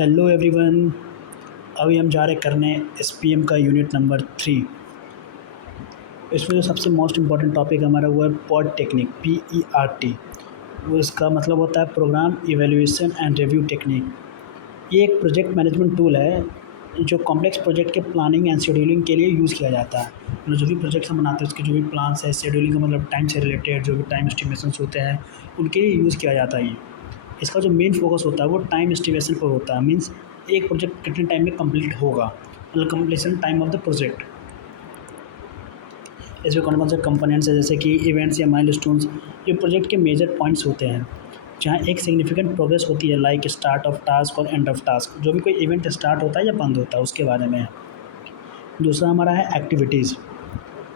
Hello everyone. अभी हम जा रहे करने एसपीएम का यूनिट नंबर 3। इसमें जो सबसे मोस्ट इम्पॉर्टेंट टॉपिक हमारा वो है पॉट टेक्निक, PERT। वो इसका मतलब होता है program evaluation and review technique. ये एक प्रोजेक्ट मैनेजमेंट टूल है जो कॉम्प्लेक्स प्रोजेक्ट के प्लानिंग एंड शेड्यूलिंग के लिए यूज़ किया जाता है। मतलब जो भी प्रोजेक्ट्स हम बनाते हैं उसके जो भी प्लान्स है, शेड्यूलिंग का मतलब टाइम से रिलेटेड जो भी टाइम एस्टिमेशंस होते हैं उनके लिए यूज़ किया जाता है ये। इसका जो मेन फोकस होता है वो टाइम एस्टिमेशन पर होता है। मीन्स एक प्रोजेक्ट कितने टाइम में कंप्लीट होगा, मतलब completion time of the project. इसमें कौन कौन से कंपोनेंट्स है जैसे कि इवेंट्स या माइलस्टोन्स, ये प्रोजेक्ट के मेजर पॉइंट्स होते हैं जहाँ एक सिग्निफिकेंट प्रोग्रेस होती है, लाइक स्टार्ट ऑफ टास्क और एंड ऑफ टास्क। जो भी कोई इवेंट स्टार्ट होता है या बंद होता है उसके बारे में है। दूसरा हमारा है एक्टिविटीज़।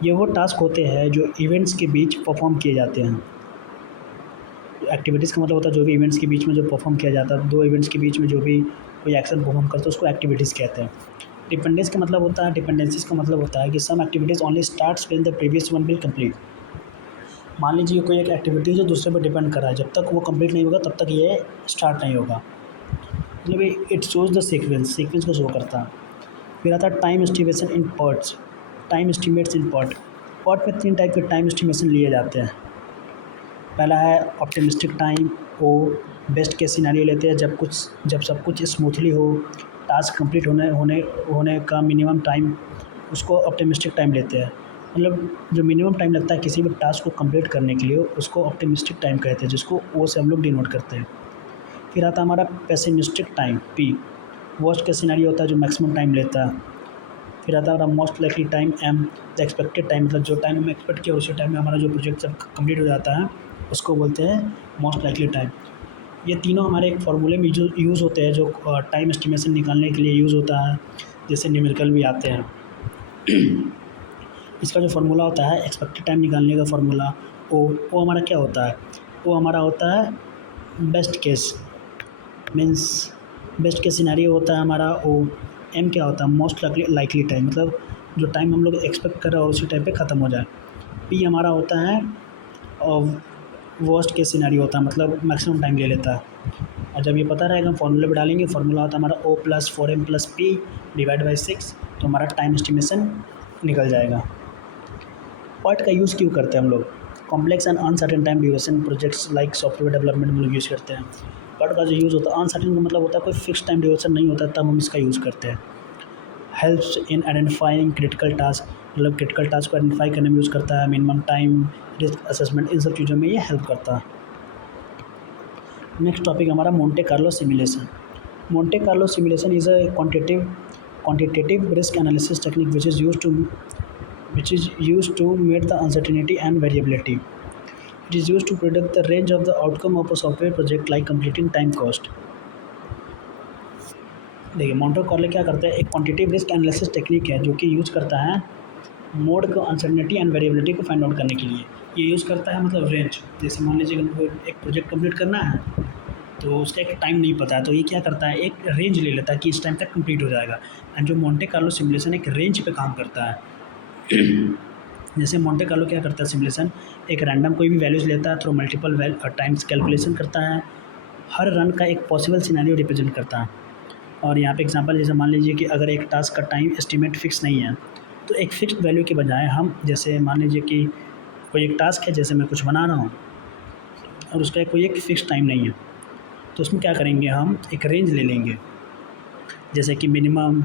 ये वो टास्क होते हैं जो इवेंट्स के बीच परफॉर्म किए जाते हैं। एक्टिविटीज़ का मतलब होता है जो भी इवेंट्स के बीच में जो परफॉर्म किया जाता है, दो इवेंट्स के बीच में जो भी कोई एक्शन परफॉर्म करता है उसको एक्टिविटीज़ कहते हैं। डिपेंडेंस का मतलब होता है डिपेंडेंसीज़ का मतलब होता है कि some activities only starts when the previous one will complete. मान लीजिए कोई एक एक्टिविटी जो दूसरे पर डिपेंड कर रहा है, जब तक वो कंप्लीट नहीं होगा तब तक ये स्टार्ट नहीं होगा। मतलब इट शोज़ द सीक्वेंस को शो करता है। फिर आता है time estimation in parts. Time estimates in part. Part में 3 टाइप के टाइम एस्टिमेशन लिए जाते हैं। पहला है ऑप्टिमिस्टिक टाइम। वो बेस्ट केस सिनेरियो लेते हैं जब सब कुछ स्मूथली हो, टास्क कंप्लीट होने का मिनिमम टाइम, उसको ऑप्टिमिस्टिक टाइम लेते हैं। मतलब जो मिनिमम टाइम लगता है किसी भी टास्क को कंप्लीट करने के लिए उसको ऑप्टिमिस्टिक टाइम कहते हैं, जिसको ओ से हम लोग डिनोट करते हैं। फिर आता है हमारा pessimistic time, P। Worst case scenario होता है जो मैक्सिमम टाइम लेता है। फिर आता है हमारा most likely time, M। The expected time, मतलब जो टाइम हमें एक्सपेक्ट किया उसी टाइम में हमारा जो प्रोजेक्ट सब कंप्लीट हो जाता है उसको बोलते हैं मोस्ट लाइकली टाइम। ये तीनों हमारे एक फार्मूले में यूज़ होते हैं जो टाइम एस्टिमेशन निकालने के लिए यूज़ होता है, जैसे न्यूमेरिकल भी आते हैं। इसका जो फार्मूला होता है एक्सपेक्टेड टाइम निकालने का फार्मूला, ओ हमारा क्या होता है, वो हमारा होता है best case, means best case scenario होता है हमारा ओ। एम क्या होता है, मोस्ट लाइकली टाइम, मतलब जो टाइम हम लोग एक्सपेक्ट कर रहे हैं उसी टाइम पे ख़त्म हो जाए। पी हमारा होता है और वर्स्ट केस सिनेरियो होता है, मतलब मैक्सिमम टाइम ले लेता है। और जब ये पता रहेगा हम फॉर्मूले पे डालेंगे, फार्मूला होता है हमारा O + 4M + P / 6, तो हमारा टाइम एस्टिमेशन निकल जाएगा। PERT का यूज़ क्यों करते हैं हम लोग? Complex and uncertain time duration projects like software development में लोग यूज़ करते हैं। PERT का जो यूज़ होता है, अनसर्टेन का मतलब होता है कोई फिक्स टाइम ड्यूरेशन नहीं होता तब हम इसका यूज़ करते हैं। Helps in identifying critical task, मतलब क्रिटिकल टास्क को आइडेंटिफाई करने में यूज़ करता है। मिनिमम टाइम, रिस्क असेसमेंट, इन सब चीज़ों में ये हेल्प करता है। नेक्स्ट टॉपिक हमारा Monte Carlo simulation. Monte Carlo simulation is a quantitative risk analysis technique which is used to meet the uncertainty and variability. It is used to predict the range of the outcome of a software project like completing time cost. देखिए Monte Carlo क्या करता है, एक quantitative risk analysis technique है जो कि use करता है मोड को अनसर्टेनिटी एंड वेरिएबिलिटी को फाइंड आउट करने के लिए। ये यूज़ करता है मतलब रेंज, जैसे मान लीजिए हमको एक प्रोजेक्ट कंप्लीट करना है तो उसका एक टाइम नहीं पता है, तो ये क्या करता है, एक रेंज ले लेता है कि इस टाइम तक कंप्लीट हो जाएगा। एंड जो मोंटे कार्लो सिमुलेशन एक रेंज पे काम करता है। जैसे मोंटे कार्लो क्या करता है सिमुलेशन, एक रैंडम कोई भी वैल्यूज़ लेता है, थ्रू मल्टीपल टाइम्स कैलकुलेशन करता है, हर रन का एक पॉसिबल सिनेरियो रिप्रेजेंट करता है। और यहाँ पे एग्जांपल जैसे मान लीजिए कि अगर एक टास्क का टाइम एस्टिमेट फिक्स नहीं है तो एक फिक्स्ड वैल्यू के बजाय हम, जैसे मान लीजिए कि कोई एक टास्क है, जैसे मैं कुछ बना रहा हूँ और उसका कोई एक फिक्स टाइम नहीं है, तो उसमें क्या करेंगे, हम एक रेंज ले लेंगे जैसे कि मिनिमम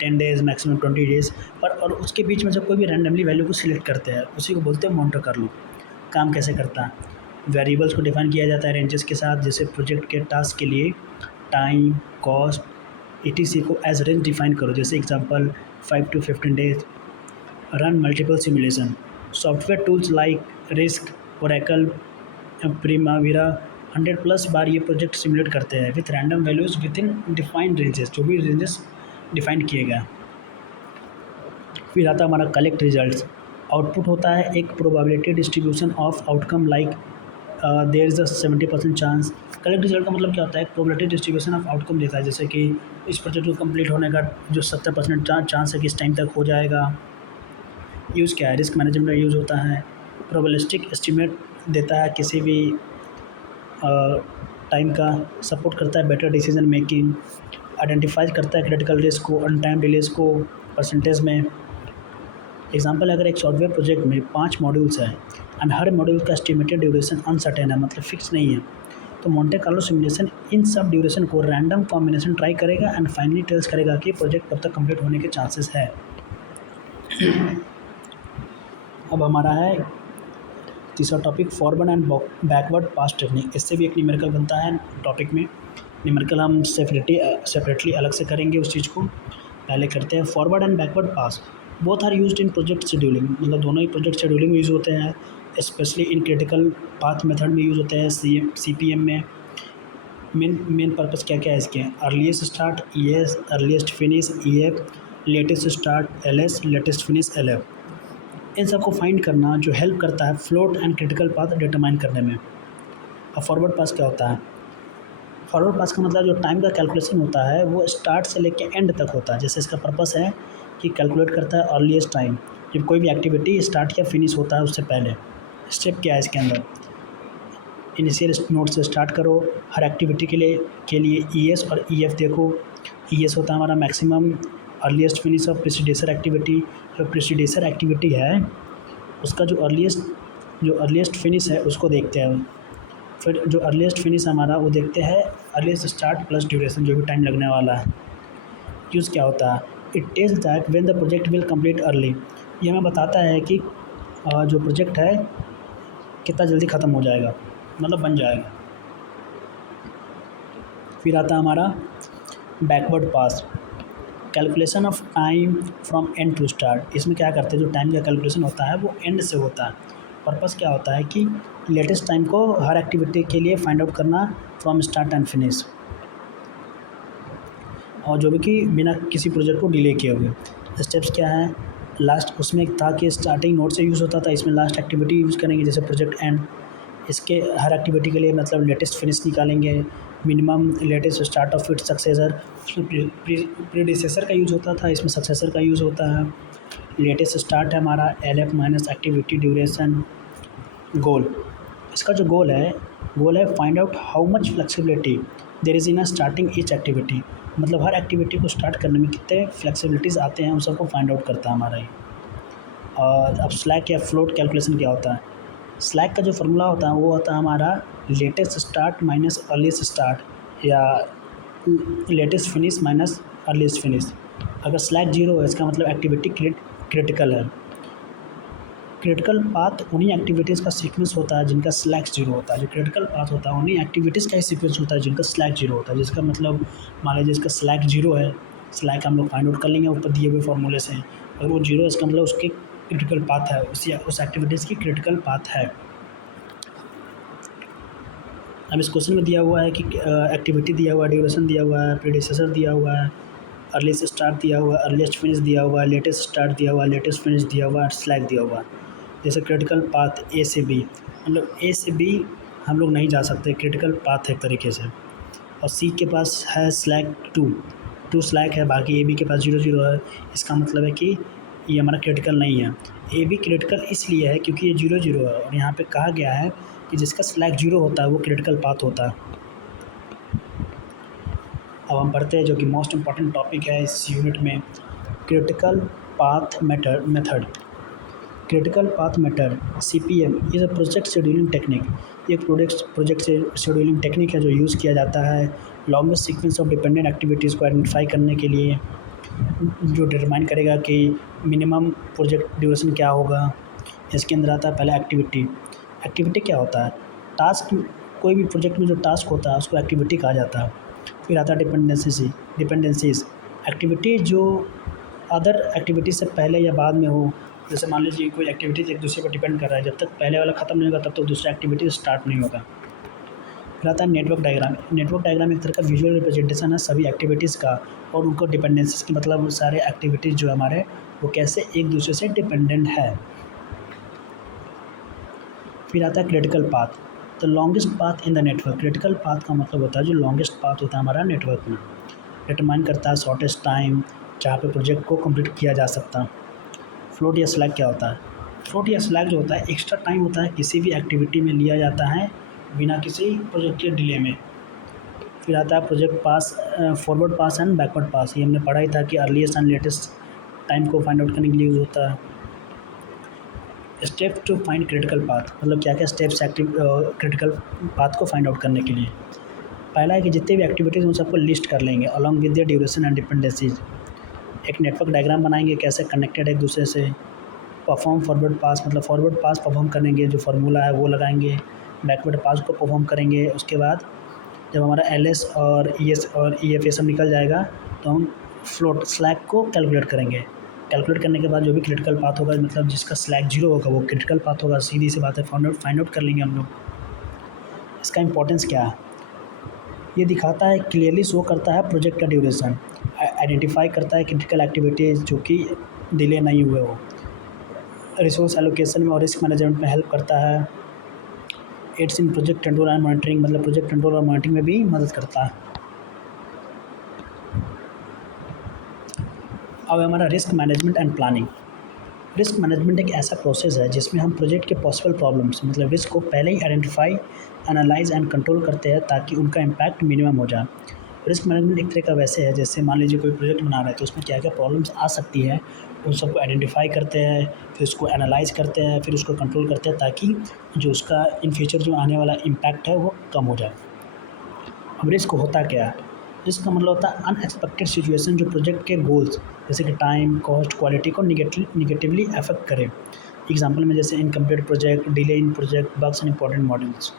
10 डेज़, मैक्सिमम 20 डेज़। और उसके बीच में जब कोई भी रैंडमली वैल्यू को सिलेक्ट करते हैं उसी को बोलते हैं मोंटे कार्लो। काम कैसे करता है, वेरिएबल्स को डिफाइन किया जाता है रेंजेस के साथ, जैसे प्रोजेक्ट के टास्क के लिए टाइम, कॉस्ट, ETC को एज रेंज डिफाइन करो, जैसे example 5 to 15 days. Run multiple simulation, software tools like Risk, Oracle, Primavera 100+ बार ये प्रोजेक्ट सिमुलेट करते हैं with random values within defined ranges, जो भी रेंजेस डिफाइन किए गए। फिर आता है हमारा कलेक्ट रिजल्ट्स। आउटपुट होता है एक probability distribution of outcome, like there is a 70% chance. Collect result का मतलब क्या होता है, प्रोबेबिलिटी डिस्ट्रीब्यूशन ऑफ आउटकम देता है, जैसे कि इस प्रोजेक्ट को कंप्लीट होने का जो 70% चांस है कि इस टाइम तक हो जाएगा। यूज़ क्या है, रिस्क मैनेजमेंट में यूज़ होता है। प्रोबेबिलिस्टिक एस्टीमेट देता है किसी भी टाइम का, सपोर्ट करता है बेटर डिसीजन मेकिंग। आइडेंटिफाई करता है क्रिटिकल रिस्क को, अन टाइम डिलेस को परसेंटेज में। एग्जांपल, अगर एक सॉफ्टवेयर प्रोजेक्ट में 5 मॉड्यूल्स हैं एंड हर मॉड्यूल का एस्टिमेटेड ड्यूरेशन अनसर्टेन है, मतलब फिक्स नहीं है, तो मोंटे कार्लो सिमुलेशन इन सब ड्यूरेशन को रैंडम कॉम्बिनेशन ट्राई करेगा एंड फाइनली टेल्स करेगा कि प्रोजेक्ट कब तक कंप्लीट होने के चांसेस है। अब हमारा है तीसरा topic, forward and backward pass technique. इससे भी एक न्यूमेरिकल बनता है टॉपिक में। न्यूमेरिकल हम सेपरेटली अलग से करेंगे उस चीज़ को। पहले करते हैं forward and backward pass. Both are used in project scheduling, मतलब दोनों ही प्रोजेक्ट शेड्यूलिंग में यूज़ होते हैं, specially in critical path method में यूज़ होते हैं, CPM में। मेन पर्पस क्या क्या है इसके, earliest start ES, earliest finish EF, latest start LS, latest finish LF। इन सबको फाइंड करना जो हेल्प करता है float and critical path determine करने में। अब फॉरवर्ड पास क्या होता है? फॉरवर्ड पास का मतलब जो टाइम का कैलकुलेशन होता है वो स्टार्ट से लेके एंड तक होता है। जैसे इसका पर्पस है कि कैलकुलेट करता है अर्लीस्ट टाइम, जब कोई भी एक्टिविटी स्टार्ट या फिनिश होता है उससे पहले। स्टेप क्या है इसके अंदर, इनिशियल नोट से स्टार्ट करो, हर एक्टिविटी के लिए ES और EF देखो। ES होता है हमारा maximum earliest finish of predecessor activity. जो प्रेसिडेसर एक्टिविटी है उसका जो अर्लीस्ट फिनिश है उसको देखते हैं। फिर जो अर्लीस्ट फिनिश हमारा वो देखते हैं अर्लीस्ट स्टार्ट प्लस ड्यूरेशन, जो भी टाइम लगने वाला है। यूज़ क्या होता है, it tells that when the project will complete early. ये हमें बताता है कि जो प्रोजेक्ट है कितना जल्दी ख़त्म हो जाएगा, मतलब बन जाएगा। फिर आता है हमारा backward pass, calculation of time from end to start. इसमें क्या करते हैं, जो टाइम का कैलकुलेशन होता है वो एंड से होता है। पर्पस क्या होता है कि लेटेस्ट टाइम को हर एक्टिविटी के लिए फाइंड आउट करना फ्रॉम स्टार्ट एंड फिनिश, और जो भी कि बिना किसी प्रोजेक्ट को डिले किए हुए। स्टेप्स क्या है, लास्ट उसमें था कि स्टार्टिंग नोड से यूज़ होता था, इसमें लास्ट एक्टिविटी यूज़ करेंगे जैसे प्रोजेक्ट एंड। इसके हर एक्टिविटी के लिए मतलब लेटेस्ट फिनिश निकालेंगे, minimum latest start of it successor. उसमें प्रीडिसेसर का यूज़ होता था, इसमें सक्सेसर का यूज़ होता है। लेटेस्ट स्टार्ट है हमारा LF minus activity duration. Goal, इसका जो गोल है find out how much flexibility there is in starting each activity, मतलब हर एक्टिविटी को स्टार्ट करने में कितने फ्लेक्सिबिलिटीज़ आते हैं उन सबको फाइंड आउट करता है हमारा ये। और अब स्लैक या फ्लोट कैलकुलेशन क्या होता है, स्लैक का जो फार्मूला होता है वो होता है हमारा latest start minus earliest start या latest finish minus earliest finish. अगर स्लैक 0 है इसका मतलब एक्टिविटी क्रिटिकल है। क्रिटिकल पाथ उन्हीं एक्टिविटीज़ का सीक्वेंस होता है जिनका स्लैक 0 होता है। जो क्रिटिकल पाथ होता है उन्हीं एक्टिविटीज़ का ही सीक्वेंस होता है जिनका स्लैक 0 होता है। जिसका मतलब मान लीजिए इसका स्लैक 0 है, स्लैक हम लोग फाइंड आउट कर लेंगे ऊपर दिए हुए फार्मूले से। अगर वो 0 है इसका मतलब उसकी क्रिटिकल पाथ है, उस एक्टिविटीज़ की क्रिटिकल पाथ है। अब इस क्वेश्चन में दिया हुआ है कि एक्टिविटी दिया हुआ है, ड्यूरेशन दिया हुआ है, प्रीडिसेसर दिया हुआ है, अर्लीस्ट स्टार्ट दिया हुआ है, अर्लीस्ट फिनिश दिया हुआ है, लेटेस्ट स्टार्ट दिया हुआ है, लेटेस्ट फिनिश दिया हुआ है, स्लैक दिया हुआ है। जैसे क्रिटिकल पाथ A से B, मतलब A से B हम लोग नहीं जा सकते, क्रिटिकल पाथ है एक तरीके से। और C के पास है स्लैक 2 स्लैक है, बाकी AB के पास 0 है। इसका मतलब है कि ये हमारा क्रिटिकल नहीं है। AB क्रिटिकल इसलिए है क्योंकि ये 0 है, और यहाँ पे कहा गया है कि जिसका स्लैक 0 होता है वो क्रिटिकल पाथ होता है। अब हम पढ़ते हैं जो कि मोस्ट इम्पॉर्टेंट टॉपिक है इस यूनिट में, critical path method. Critical path method CPM is a project scheduling technique. ये प्रोजेक्ट शेड्यूलिंग टेक्निक है जो यूज़ किया जाता है longest sequence of dependent activities को आइडेंटिफाई करने के लिए, जो डिटरमाइन करेगा कि मिनिमम प्रोजेक्ट ड्यूरेशन क्या होगा। इसके अंदर आता है पहले एक्टिविटी क्या होता है, टास्क। कोई भी प्रोजेक्ट में जो टास्क होता है उसको एक्टिविटी कहा जाता है। फिर आता है डिपेंडेंसीज, एक्टिविटी जो अदर एक्टिविटी से पहले या बाद में हो। जैसे मान लीजिए कोई एक्टिविटीज़ एक दूसरे पर डिपेंड कर रहा है, जब तक पहले वाला ख़त्म नहीं होगा तब तक दूसरा एक्टिविटी स्टार्ट नहीं होगा। फिर आता है नेटवर्क डायग्राम एक तरह का विजुअल रिप्रेजेंटेशन है सभी एक्टिविटीज़ का और उनको डिपेंडेंसीज की, मतलब सारे एक्टिविटीज़ जो हमारे वो कैसे एक दूसरे से डिपेंडेंट है। फिर आता है critical path, the longest path in the network. Critical path का मतलब होता है जो लॉन्गेस्ट पाथ होता है हमारा नेटवर्क में, डिटरमाइन करता है शॉर्टेस्ट टाइम जहाँ पे प्रोजेक्ट को कंप्लीट किया जा सकता है। फ्लोट या स्लैक क्या होता है, फ्लोट या स्लैक जो होता है एक्स्ट्रा टाइम होता है किसी भी एक्टिविटी में लिया जाता है बिना किसी प्रोजेक्ट के डिले में। फिर आता है project pass, forward pass and backward pass. ये हमने पढ़ा ही था कि अर्लीस्ट एंड लेटेस्ट टाइम को फाइंड आउट करने के लिए यूज़ होता है। Step two find critical path, मतलब क्या क्या स्टेप्स एक्टिव क्रिटिकल पाथ को फाइंड आउट करने के लिए। पहला है कि जितने भी एक्टिविटीज़ उन सबको लिस्ट कर लेंगे along with their duration and dependencies. एक नेटवर्क डायग्राम बनाएंगे कैसे कनेक्टेड है एक दूसरे से। परफॉर्म फॉरवर्ड पास, मतलब फॉरवर्ड पास परफॉर्म करेंगे, जो फार्मूला है वो लगाएंगे। बैकवर्ड पास को परफॉर्म करेंगे। उसके बाद जब हमारा एल और ES और EF ये सब निकल जाएगा तो हम फ्लोट स्लैक को कैलकुलेट करेंगे। कैलकुलेट करने के बाद जो भी क्रिटिकल पाथ होगा, मतलब जिसका स्लैक 0 होगा वो क्रिटिकल पाथ होगा। सीधी सी बात है, फाइंड आउट कर लेंगे हम लोग। इसका इंपॉर्टेंस क्या है, ये दिखाता है, क्लियरली शो करता है प्रोजेक्ट का ड्यूरेशन, आइडेंटिफाई करता है क्रिटिकल एक्टिविटीज़ जो कि डिले नहीं हुए हो। रिसोर्स एलोकेशन में और रिस्क मैनेजमेंट में हेल्प करता है। Aids in project control and monitoring, मतलब प्रोजेक्ट कंट्रोल और मॉनिटरिंग में भी मदद करता है। अब हमारा risk management and planning. Risk management एक ऐसा प्रोसेस है जिसमें हम प्रोजेक्ट के पॉसिबल प्रॉब्लम्स, मतलब रिस्क को पहले ही आइडेंटिफाई, एनालाइज एंड कंट्रोल करते हैं ताकि उनका इम्पैक्ट मिनिमम हो जाए। रिस्क मैनेजमेंट एक तरह का वैसे है जैसे मान लीजिए कोई प्रोजेक्ट बना रहे हैं तो उसमें क्या क्या प्रॉब्लम्स आ सकती है उन सबको आइडेंटिफाई करते हैं, फिर उसको एनालाइज करते हैं, फिर उसको कंट्रोल करते हैं ताकि जो उसका इन फ्यूचर जो आने वाला इम्पैक्ट है वो कम हो जाए। अब रिस्क होता क्या है, रिस्क का मतलब होता है अनएक्सपेक्टेड सिचुएशन जो प्रोजेक्ट के गोल्स जैसे कि टाइम, कॉस्ट, क्वालिटी को निगेटिवली अफेक्ट करे। एग्जाम्पल में जैसे incomplete project, delay in project, bugs and important modules.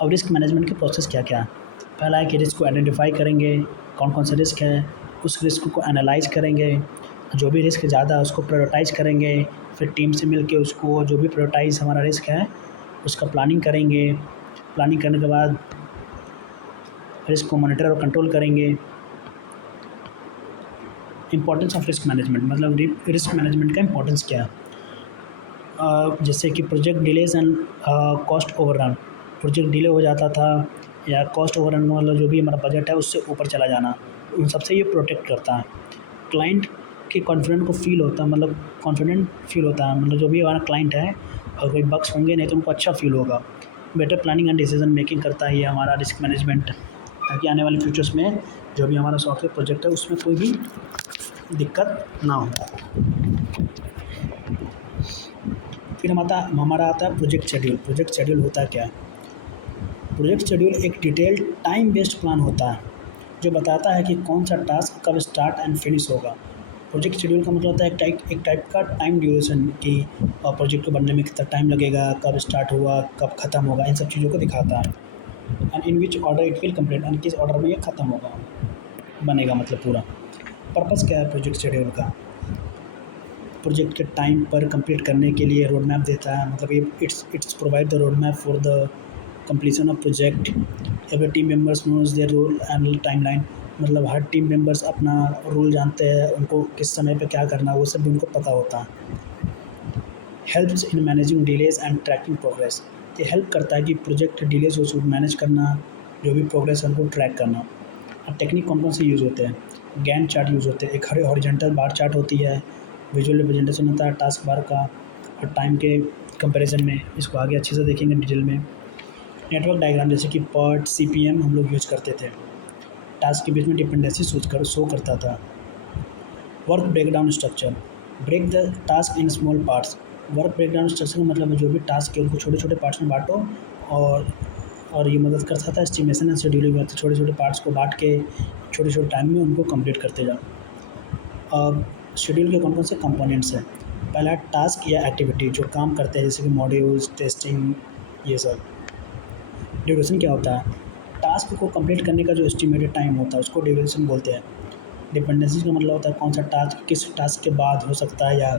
अब रिस्क मैनेजमेंट के प्रोसेस क्या क्या है। पहला है कि रिस्क को आइडेंटिफाई करेंगे, कौन कौन से रिस्क है, उस रिस्क को एनालाइज करेंगे, जो भी रिस्क ज़्यादा है उसको प्रायोरिटाइज करेंगे, फिर टीम से मिलके उसको जो भी प्रायोरिटाइज हमारा रिस्क है उसका प्लानिंग करेंगे। प्लानिंग करने के बाद रिस्क को मॉनिटर और कंट्रोल करेंगे। इंपॉर्टेंस ऑफ रिस्क मैनेजमेंट, मतलब रिस्क मैनेजमेंट का इंपॉर्टेंस क्या है। जैसे कि project delays and cost overrun, project delay हो जाता था या कॉस्ट ओवररन, मतलब जो भी हमारा बजट है उससे ऊपर चला जाना, उन सबसे ये प्रोटेक्ट करता है। क्लाइंट के कॉन्फिडेंट को फील होता है, मतलब कॉन्फिडेंट फील होता है, मतलब जो भी हमारा क्लाइंट है और कोई बग्स होंगे नहीं तो उनको अच्छा फील होगा। Better planning and decision making करता है ये हमारा रिस्क मैनेजमेंट, ताकि आने वाले फ्यूचर्स में जो भी हमारा सॉफ्टवेयर प्रोजेक्ट है उसमें कोई भी दिक्कत ना हो। फिर हमारा आता है प्रोजेक्ट शेड्यूल। प्रोजेक्ट शेड्यूल होता क्या है, प्रोजेक्ट शेड्यूल एक डिटेल्ड टाइम बेस्ड प्लान होता है जो बताता है कि कौन सा टास्क कब स्टार्ट एंड फिनिश होगा। प्रोजेक्ट शेड्यूल का मतलब होता है एक टाइप का टाइम ड्यूरेशन कि प्रोजेक्ट को बनने में कितना टाइम लगेगा, कब स्टार्ट हुआ, कब ख़त्म होगा, इन सब चीज़ों को दिखाता है। And in which order it will complete, and किस ऑर्डर में ये ख़त्म होगा, बनेगा, मतलब पूरा। पर्पस क्या है प्रोजेक्ट शेड्यूल का, प्रोजेक्ट के टाइम पर कंप्लीट करने के लिए रोड मैप देता है, मतलब ये it's provide the road map for the completion of project. Every team members knows their role and timeline, मतलब हर टीम मेंबर्स अपना रोल जानते हैं, उनको किस समय पे क्या करना है वो सब भी उनको पता होता है। Helps in managing delays and tracking progress, ये हेल्प करता है कि प्रोजेक्ट डिलेज को मैनेज करना, जो भी प्रोग्रेस है उनको ट्रैक करना। अब टेक्निक कौन कौन से यूज़ होते हैं, गैंट चार्ट यूज़ होते हैं, एक हॉरिजॉन्टल बार चार्ट होती है, विजुअल रिप्रेजेंटेशन होता है टास्क बार का, और टाइम के कंपैरिजन में इसको आगे अच्छे से देखेंगे डिटेल में। नेटवर्क डायग्राम जैसे कि PERT, CPM हम लोग यूज़ करते थे, टास्क के बीच में डिपेंडेंसी शो करता था। Work breakdown structure, break the task in small parts. Work breakdown structure का मतलब है जो भी टास्क है उनको छोटे छोटे पार्ट्स में बांटो, और ये मदद करता था एस्टिमेशन एंड शेड्यूलिंग में, तो छोटे छोटे पार्ट्स को बांट के छोटे छोटे टाइम में उनको कंप्लीट करते जाओ। अब शेड्यूल के कौन कौन से कंपोनेंट्स हैं, पहला टास्क या एक्टिविटी जो काम करते हैं जैसे कि मॉड्यूल्स, टेस्टिंग, ये सब। ड्यूरेशन क्या होता है, टास्क को कंप्लीट करने का जो एस्टिमेटेड टाइम होता है उसको ड्यूरेशन बोलते हैं। डिपेंडेंसी का मतलब होता है कौन सा टास्क किस टास्क के बाद हो सकता है या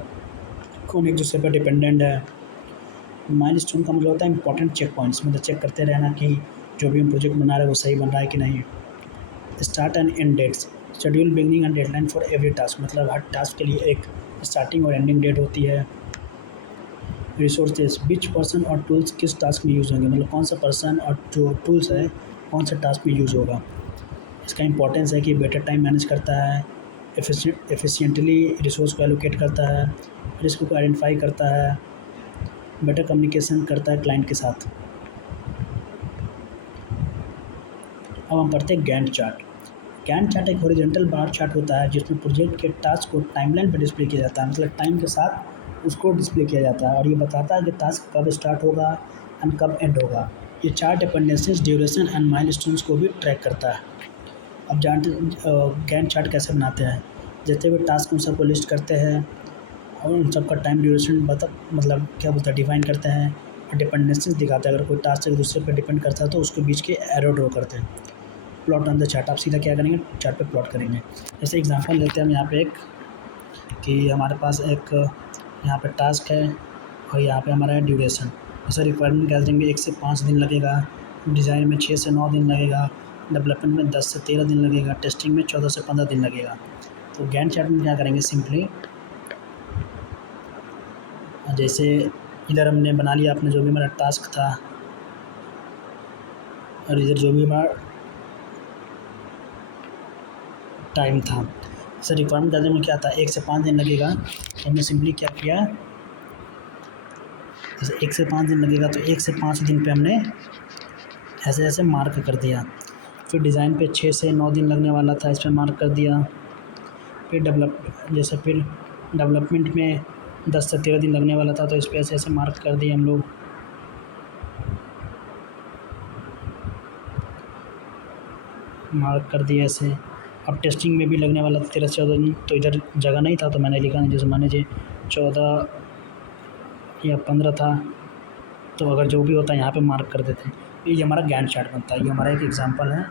कौन एक दूसरे पर डिपेंडेंट है। माइलस्टोन का मतलब होता है इंपॉर्टेंट चेक पॉइंट्स, मतलब चेक करते रहना कि जो भी हम प्रोजेक्ट बना रहे हैं वो सही बन रहा है कि नहीं। Start and end dates, schedule beginning and deadline for every task, मतलब हर टास्क के लिए एक स्टार्टिंग और एंडिंग डेट होती है। रिसोर्सेज, विच पर्सन और टूल्स किस टास्क में यूज़ होंगे, मतलब कौन सा पर्सन और जो टूल्स है कौन सा टास्क में यूज़ होगा। इसका इंपॉर्टेंस है कि बेटर टाइम मैनेज करता है, एफिशिएंटली रिसोर्स को एलोकेट करता है, रिस्क को आइडेंटिफाई करता है, बेटर कम्युनिकेशन करता है क्लाइंट के साथ। अब हम पढ़ते हैं गैंट चार्ट। गैंट चार्ट एक हॉरिजॉन्टल बार चार्ट होता है जिसमें प्रोजेक्ट के टास्क को टाइमलाइन पर डिस्प्ले किया जाता है, मतलब टाइम के साथ उसको डिस्प्ले किया जाता है और ये बताता है कि टास्क कब स्टार्ट होगा एंड कब एंड होगा। ये chart dependencies, duration and milestones को भी ट्रैक करता है। अब जानते गैंट चार्ट कैसे बनाते हैं। जितने भी टास्क उन सबको लिस्ट करते हैं और उन सबका टाइम ड्यूरेशन मतलब क्या बोलते हैं डिफाइन करते हैं और डिपेंडेंसीज दिखाते हैं। अगर कोई टास्क एक दूसरे पर डिपेंड करता है तो उसके बीच के एरो ड्रॉ करते हैं। प्लॉट ऑन द चार्ट, आप सीधा क्या करेंगे, चार्ट पे प्लॉट करेंगे। जैसे एग्जांपल लेते हैं हम यहाँ पे एक कि हमारे पास एक यहाँ पे टास्क है और यहाँ पे हमारा है ड्यूरेशन। जैसे रिक्वायरमेंट कह देंगे 1 से 5 दिन लगेगा, डिज़ाइन में 6 से 9 दिन लगेगा, डेवलपमेंट में 10 से 13 दिन लगेगा, टेस्टिंग में 14 से 15 दिन लगेगा। तो गैंट चार्ट में क्या करेंगे, सिंपली जैसे इधर हमने बना लिया अपने जो भी हमारा टास्क था और इधर जो भी हमारा टाइम था। जैसे रिक्वायरमेंट करने में क्या था 1 से 5 दिन लगेगा, तो हमने सिंपली क्या किया, जैसे 1 से 5 दिन लगेगा तो 1 से 5 दिन पे हमने ऐसे ऐसे मार्क कर दिया। फिर डिज़ाइन पे 6 से 9 दिन लगने वाला था, इस पर मार्क कर दिया। फिर फिर डेवलपमेंट में 10 से 13 दिन लगने वाला था तो इस पर ऐसे ऐसे मार्क कर दिए हम लोग। मार्क कर दिए ऐसे। अब टेस्टिंग में भी लगने वाला था 13 से 14 दिन, तो इधर जगह नहीं था तो मैंने लिखा नहीं, जैसे मान लीजिए 14 या 15 था, तो अगर जो भी होता है यहाँ पे मार्क कर देते हैं। ये हमारा गैंट चार्ट बनता है। ये हमारा एक एग्जांपल है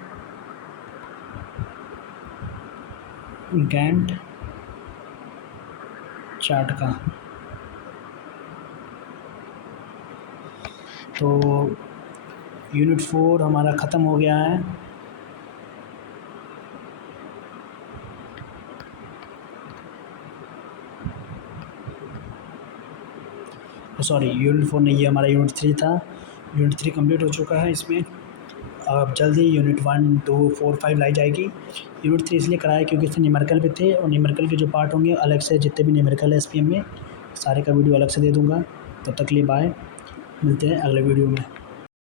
गैंट चार्ट का। तो यूनिट 4 हमारा ख़त्म हो गया है। सॉरी, यूनिट 4 नहीं, ये हमारा यूनिट 3 था। यूनिट 3 कंप्लीट हो चुका है। इसमें अब जल्दी यूनिट 1, 2, 4, 5 लाई जाएगी। यूनिट 3 इसलिए कराया क्योंकि इसमें न्यूमेरिकल भी थे और न्यूमेरिकल के जो पार्ट होंगे अलग से, जितने भी न्यूमेरिकल है एसपीएम में सारे का वीडियो अलग से दे दूँगा। तब तक के लिए बाय, मिलते हैं अगले वीडियो में।